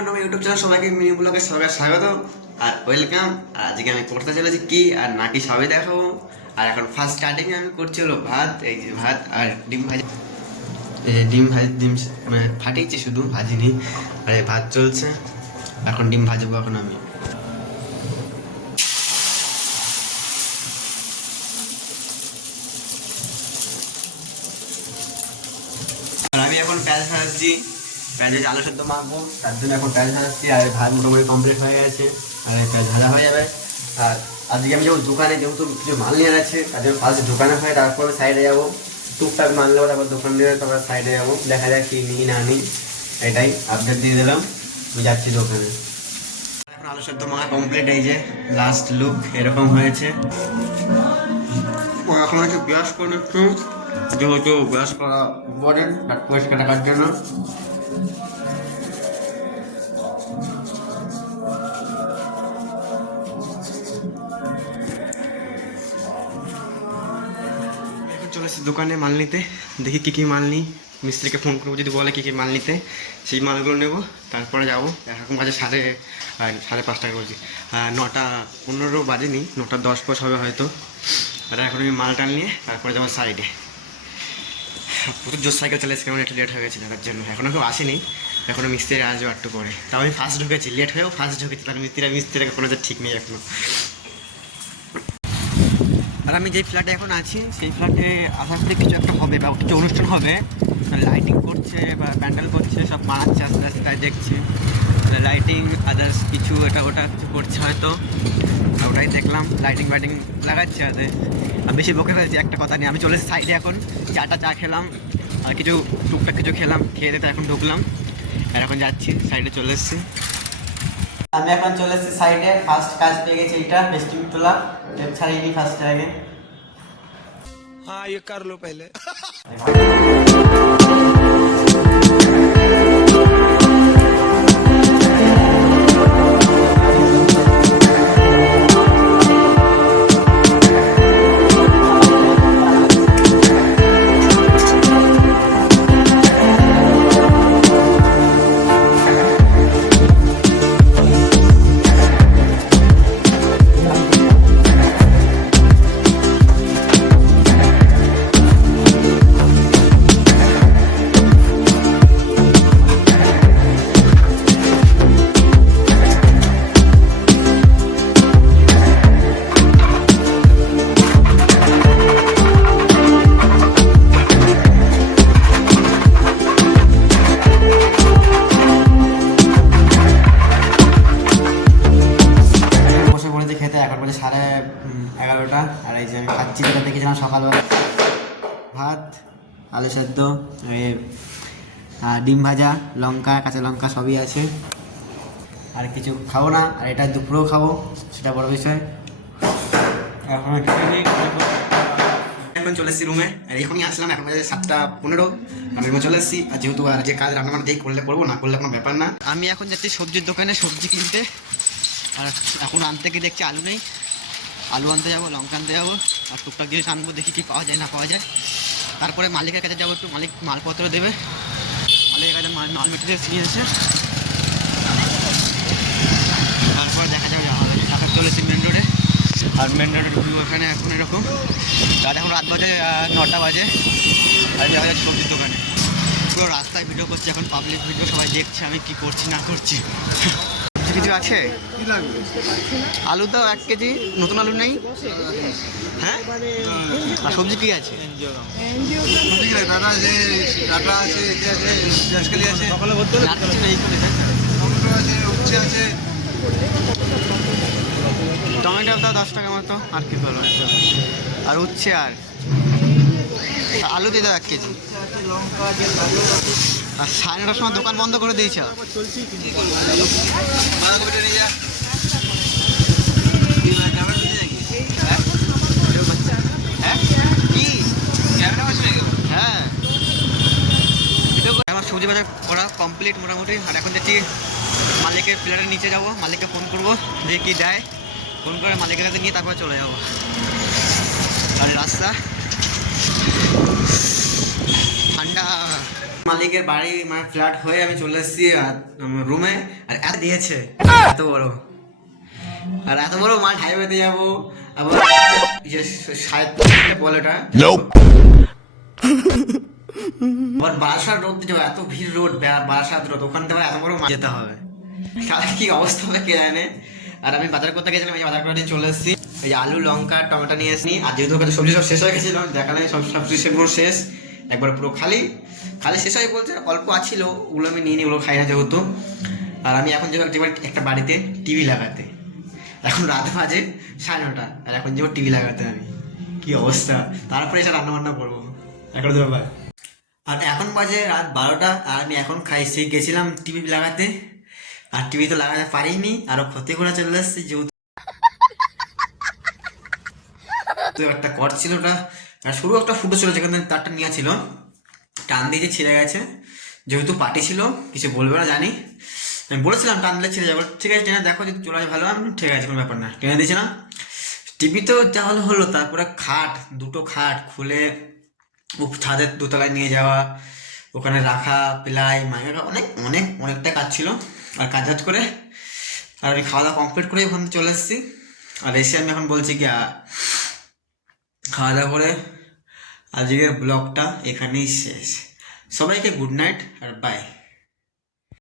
Welcome to my YouTube channel. সবাইকে mini ব্লগে স্বাগত আর ওয়েলকাম। আজকে আমি করতে চলেছি কি আর নাকি সবই দেখাবো। আর এখন ফার্স্ট স্টার্টিং আমি করছি হলো ভাত, এই যে ভাত আর ডিম ভাজি। এই যে ডিম মানে ফাটিয়েছি, শুধু ভাজিনি। আর এই ভাত চলছে, এখন ডিম ভাজবো এখন আমি। আর আমি এখন পেঁয়াজ ভাজছি, পেঁয়াজের আলু সেদ্ধ মাখবো, তার জন্য এখন পেঁয়াজ ভাজছি। আর ভাত মোটামুটি কমপ্লিট হয়ে গেছে, আর পেঁয়াজ ভাজা হয়ে যাবে। আর আজকে আমি যাবো দোকানে, যেহেতু কিছু মাল নিয়ে আছে, তার জন্য ফার্স্ট দোকানে হয়, তারপরে সাইডে যাবো। টুকটাক মাল নেবো, তারপর দোকান নিয়ে তারপর সাইডে যাবো, দেখা যাক কি নিই না নিই। এটাই আপডেট দিয়ে দিলাম, আমি যাচ্ছি দোকানে। এখন আলু সেদ্ধ মাখা কমপ্লিট, এই যে লাস্ট লুক এরকম হয়েছে। এখন হচ্ছে পেঁয়াজ করে একটু, যেহেতু ব্রাশ করা ইম্পর্টেন্ট, পরিষ্কার টাকার জন্য। এখন চলে এসেছি দোকানে মাল নিতে, দেখি কী কী মাল নিই। মিস্ত্রিকে ফোন করবো, যদি বলে কী কী মাল নিতে সেই মালগুলো নেবো, তারপরে যাবো। এখন বাজে 5:30 করছি, 9:15 বাজেনি, 9:10 হবে হয়তো। আর এখন আমি মাল টাল নিয়ে তারপরে যাবো সাইডে। প্রচুর জোর সাইকেল চালিয়েছি, কেমন একটু লেট হয়ে গেছে তার জন্য। এখনও কেউ আসেনি, এখনও মিস্ত্রি আসবে একটু পরে। তাও আমি ফার্স্ট ঢুকেছি, লেট হয়েও ফার্স্ট ঢুকেছি, তার মিস্ত্রিরা কোনো ঠিক নেই এখনও। আর আমি যেই ফ্ল্যাটে এখন আছি, সেই ফ্ল্যাটে আসার পরে কিছু একটা হবে বা কিছু অনুষ্ঠান হবে, লাইটিং করছে বা প্যান্ডেল করছে, সব বানাচ্ছে আস্তে আস্তে, তাই দেখছি লাইটিং আদার্স কিছু এটা ওটা কিছু করছে হয়তো, ওটাই দেখলাম। লাইটিং লাগাচ্ছে হাতে। আমি বেশি বকে ফেলছি একটা কথা নিয়ে। আমি চলে এসেছি সাইডে, এখন চা খেলাম আর কিছু টুকটাক কিছু খেলাম, খেয়ে দিতে এখন ঢুকলাম। আর এখন যাচ্ছি সাইডে, চলে এসেছি আমি। এখন চলে এসেছি সাইডে, ফার্স্ট কাজ পেয়ে গেছি, এইটা পেস্টিং তোলা, টেপ ছাড়িয়ে নিই ফার্স্টে আগে। हाँ ये कर लो पहले। খেতে এখন বাজে 11:30। আর এই যে আমি খাচ্ছি, যেটা দেখেছিলাম সকালবেলা, ভাত, আলু সেদ্ধ, ডিম ভাজা, লঙ্কা, কাঁচা লঙ্কা সবই আছে। আর কিছু খাবো না, আর এটা দুপুরেও খাবো, সেটা বড় বিষয়। এখন চলে এসেছি রুমে, আর এখনই আসলাম, এখন বাজে 7:15। আমি রুমে চলে এসেছি। আর যেহেতু আর যে কাজ রান্না দিয়ে করলে করবো, না করলে কোনো ব্যাপার না। আমি এখন যাচ্ছি সবজির দোকানে সবজি কিনতে। আর এখন আনতে গিয়ে দেখছি আলু নেই, আলু আনতে যাবো, লঙ্কা আনতে যাবো, আর টুকটাক জিনিস আনবো, দেখি কী পাওয়া যায় না পাওয়া যায়। তারপরে মালিকের কাছে যাবো, একটু মালিক মালপত্র দেবে, মালিকের কাছে মাল মেটেরিয়ালস নিয়েছে, তারপর দেখা যাবে আমাদের। এখন চলেছি মেন রোডে, আর মেন রোডের ভিউ এখানে এখন এরকম। আর এখন রাত বাজে 9টা বাজে, আর দেখা যাচ্ছে সবজির দোকানে। পুরো রাস্তায় ভিডিও করছি এখন, পাবলিক ভিডিও, সবাই দেখছে আমি কি করছি না করছি। কিছু আছে আলু দাও 1 কেজি, নতুন আলু নেই? হ্যাঁ, আর সবজি কি আছে? দাদা আছে, ডাটা আছে, পেঁয়াজকালি আছে, আর কিছু নেই? টমেটো আছে, উচ্ছে আছে, টমেটো দাও 10 টাকা মতো, আর কি বলো, আর উচ্ছে, আর আলু দিয়ে দাও 1 কেজি। লঙ্কা আছে, আর 9:30 সময় দোকান বন্ধ করে দিয়েছ। হ্যাঁ, আমার সবজি বাজার করা কমপ্লিট মোটামুটি। আর এখন দেখছি মালিকের ফ্ল্যাটের নিচে যাবো, মালিককে ফোন করবো, যে কি দেয়, ফোন করে মালিকের কাছে নিয়ে তারপরে চলে যাবো। আর রাস্তা ঠান্ডা, মালিকের বাড়ি মানে ফ্ল্যাট হয়ে আমি চলে এসেছি রুমে, আর এত দিয়েছে এত বড়, আর এত বড় মাল হাইওয়েতে যাবো আবার যে বলে ওটা আবার বারাসাত রোড দিতে হবে, এত ভিড় রোড বারাসাত রোড, ওখান থেকে এত বড় মাল যেতে হবে, তাহলে কি অবস্থা হবে কে জানে। আর আমি বাজার করতে গেছিলাম, এই বাজার করে নিয়ে চলে এসেছি, এই যে আলু লঙ্কা টমেটো নিয়ে এসেছি, আর যেহেতু ওখানে সবজি সব শেষ হয়ে গেছিল দেখা নেই, সব সবজি সেগুলো শেষ, একবার পুরো খালি খালি শেষ হয়ে বলছে, অল্প আছিল ওগুলো আমি নিয়ে নিই, ওগুলো খাই না যেহেতু। আর আমি এখন যাবো একটা বাড়িতে টিভি লাগাতে, এখন রাত বাজে 9:30, আর এখন যাবো টিভি লাগাতে আমি, কি অবস্থা, তারপরে এসে রান্না বান্না করবো এখন তো ব্যাপার। আর এখন বাজে রাত 12টা, আর আমি এখন সেই গেছিলাম টিভি লাগাতে, আর টিভি তো লাগাতে পারিনি, আরো ক্ষতি করে চলে এসেছি, যেহেতু একটা কট ছিল ওটা, আর শুরু একটা ফুটো ছিল যেখানে তারটা নেওয়া ছিল, টান দিয়ে যে ছিঁড়ে গেছে, যেহেতু পার্টি ছিল কিছু বলবে না জানি, আমি বলেছিলাম টান দিলে ছিঁড়ে যাবো, ঠিক আছে টেনে দেখো যদি চলে যায় ভালো, আমি ঠিক আছে কোনো ব্যাপার না, টেনে দিয়েছিলাম। টিভি তো যা হলো হলো, তারপরে দুটো খাট খুলে ছাদের দোতলায় নিয়ে যাওয়া, ওখানে রাখা প্লাই মাইকা অনেক অনেক অনেকটা কাজ ছিল, আর কাজ করে আর আমি খাওয়া দাওয়া কমপ্লিট করে ওখান থেকে চলে এসেছি, আর এসে আমি এখন বলছি কি খাওয়া দাওয়া করে আজকের ব্লগটা এখানেই শেষ, সবাইকে গুড নাইট আর বাই।